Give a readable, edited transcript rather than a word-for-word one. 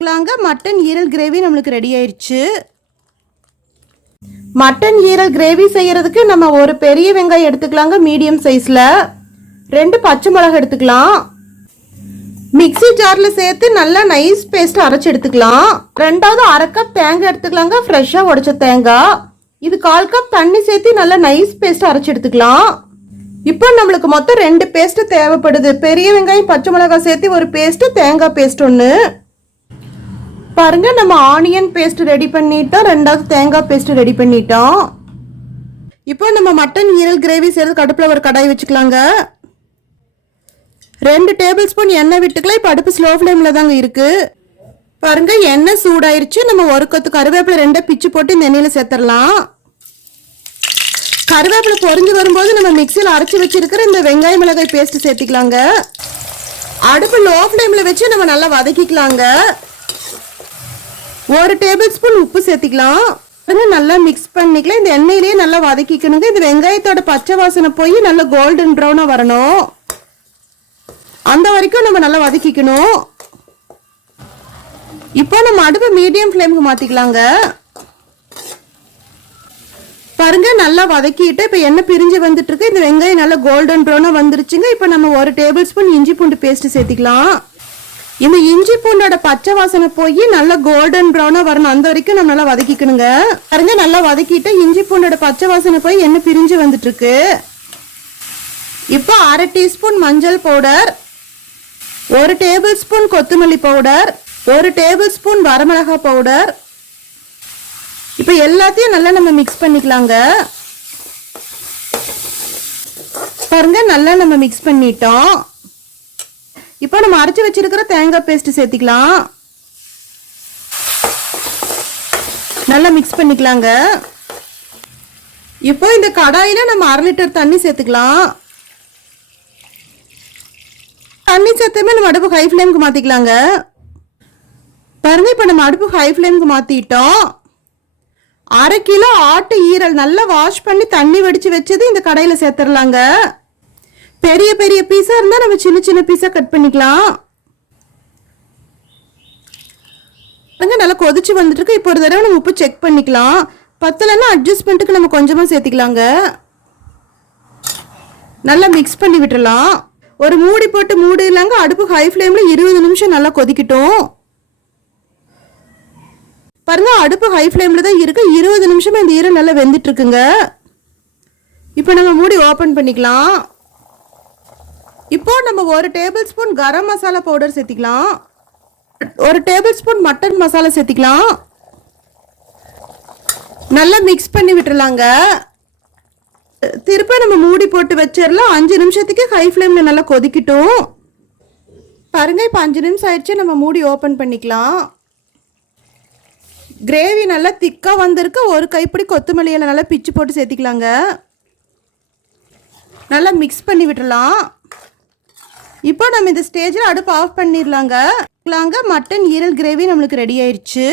Mutton ஈரல் gravy நம்மளுக்கு ready ஆயிடுச்சு. மட்டன் ஈரல் கிரேவி செய்யறதுக்கு நம்ம ஒரு பெரிய வெங்காயம் எடுத்துக்கலாங்க, மீடியம் சைஸ்ல. 2 பச்சை மிளகாய் எடுத்துக்கலாம். மிக்ஸி ஜார்ல சேர்த்து நல்லா நைஸ் பேஸ்ட் அரைச்சு எடுத்துக்கலாம். 2வது அரை கப் தேங்காய் எடுத்துக்கலாங்க, ஃப்ரெஷ்ஷா உடைச்ச தேங்காய். இது 1/4 கப் தண்ணி சேர்த்து நல்லா நைஸ் பேஸ்ட் அரைச்சு எடுத்துக்கலாம். இப்போ நம்மளுக்கு மொத்தம் 2 பேஸ்ட் தேவைப்படுது. பெரிய வெங்காயம் பச்சை மிளகாய் சேர்த்து ஒரு பேஸ்ட், தேங்காய் பேஸ்ட் ஒன்று. பாருங்க, நம்ம ஆனியன் பேஸ்ட் ரெடி பண்ணிட்டோம், 2வது தேங்காய் பேஸ்ட் ரெடி பண்ணிட்டோம். இப்போ நம்ம மட்டன் ஈரல் கிரேவி செய்யறதுக்கு அடுப்பில் ஒரு கடாய் வச்சுக்கலாங்க. 2 டேபிள் ஸ்பூன் எண்ணெய் விட்டுக்கலாம். இப்போ அடுப்பு ஸ்லோ ஃப்ளேமில் தாங்க இருக்கு. பாருங்க, எண்ணெய் சூடாயிருச்சு. நம்ம ஒரு கொத்து கருவேப்பிலை 2 பிச்சு போட்டு இந்த எண்ணெயில் சேர்த்துடலாம். கருவேப்பிலை பொரிஞ்சு வரும்போது நம்ம மிக்சியில் அரைச்சி வச்சிருக்கிற இந்த வெங்காய மிளகாய் பேஸ்ட் சேர்த்திக்கலாங்க. அடுப்பு லோ ஃப்ளேமில் வச்சு நம்ம நல்லா வதக்கிக்கலாங்க. 1 டேபிள் ஸ்பூன் உப்பு சேர்த்திக்கலாம். நல்லா மிக்ஸ் பண்ணிக்கலாம். இந்த எண்ணெயிலேயே நல்லா வதக்கிக்கணுங்க. இந்த வெங்காயத்தோட பச்சை வாசனை போய் நல்லா கோல்டன் ப்ரௌனா வரணும். அந்த வரைக்கும் நம்ம நல்லா வதக்கிக்கணும். இப்போ நம்ம அடுப்பு மீடியம் ஃப்ளேமுக்கு மாத்திக்கலாங்க. பாருங்க, நல்லா வதக்கிட்டு இப்போ எண்ணெய் பிரிஞ்சு வந்துட்டு இருக்கு. இந்த வெங்காயம் நல்லா கோல்டன் ப்ரௌனா வந்துருச்சுங்க. இப்போ நம்ம 1 டேபிள் ஸ்பூன் இஞ்சி பூண்டு பேஸ்ட் சேர்த்திக்கலாம். இந்த இஞ்சி பூண்டோட பச்சை வாசனை போய் நல்லா கோல்டன் ப்ரௌனா வரணும். அந்த வரைக்கும் நம்ம நல்லா வதக்கிக்கணுங்க. பாருங்க, நல்லா வதக்கிட்டு இஞ்சி பூண்டோட பச்சை வாசனை போய் எண்ணெய் பிரிஞ்சு வந்துட்டு இருக்கு. இப்போ அரை டீஸ்பூன் மஞ்சள் பவுடர், 1 டேபிள் ஸ்பூன் கொத்தமல்லி பவுடர், 1 டேபிள் ஸ்பூன் வரமிளகாய் பவுடர். இப்போ எல்லாத்தையும் நல்லா நம்ம மிக்ஸ் பண்ணிக்கலாங்க. பாருங்க, நல்லா நம்ம மிக்ஸ் பண்ணிட்டோம். இப்போ நம்ம அரைச்சு வச்சிருக்கிற தேங்காய் பேஸ்ட் சேர்த்திக்கலாம். நல்லா மிக்ஸ் பண்ணிக்கலாங்க. இப்போ இந்த கடாயில நம்ம 1/2 லிட்டர் தண்ணி சேர்த்துக்கலாம். தண்ணி சேர்த்தமே நம்ம அடுப்பு ஹை ஃப்ளேமுக்கு மாத்திக்கலாங்க. பாருங்க, இப்போ நம்ம அடுப்பு ஹை ஃப்ளேமுக்கு மாத்திட்டோம். 1/2 கிலோ ஆட்டு ஈரல் நல்லா வாஷ் பண்ணி தண்ணி வடிச்சு வச்சது இந்த கடாயில சேர்த்துடலாங்க. பெரிய பெரிய பீஸா இருந்தா நம்ம சின்ன சின்ன பீஸா கட் பண்ணிக்கலாம். நல்லா கொதிச்சு வந்துட்டு இருக்கு. இப்போ ஒரு தடவை நம்ம உப்பு செக் பண்ணிக்கலாம். பத்தலைன்னா அட்ஜஸ்ட்மெண்ட்டுக்கு நம்ம கொஞ்சமா சேர்த்திக்கலாங்க. நல்லா மிக்ஸ் பண்ணி விட்டுறலாம். ஒரு மூடி போட்டு மூடிடலாங்க. அடுப்பு ஹை ஃப்ளேம்ல 20 நிமிஷம் நல்லா கொதிக்கட்டும். பாருங்க, அடுப்பு ஹை ஃப்ளேம்ல தான் இருக்கு. 20 நிமிஷமா இந்த ஈரல் நல்லா வெந்துட்டு இருக்குங்க. இப்போ நம்ம மூடி ஓபன் பண்ணிக்கலாம். இப்போ நம்ம 1 table spoon garam masala powder சேர்த்திக்கலாம். 1 டேபிள் ஸ்பூன் மட்டன் மசாலா சேர்த்திக்கலாம். நல்லா மிக்ஸ் பண்ணி விட்டுறலாங்க. திருப்ப நம்ம மூடி போட்டு வச்சிடலாம். 5 நிமிஷத்துக்கு ஹை ஃப்ளேம்ல நல்லா கொதிக்கட்டும். பாருங்க, இப்போ 5 நிமிஷம் ஆயிடுச்சு. நம்ம மூடி ஓபன் பண்ணிக்கலாம். கிரேவி நல்லா திக்கா வந்திருக்கு. 1 கைப்பிடி கொத்தமல்லி இலை நல்லா பிச்சு போட்டு சேர்த்திக்கலாங்க. நல்லா மிக்ஸ் பண்ணி விட்டுறலாம். இப்போ நம்ம இந்த ஸ்டேஜில் அடுப்பு ஆஃப் பண்ணிடலாங்க. மட்டன் ஈரல் கிரேவி நம்மளுக்கு ரெடி ஆயிடுச்சு.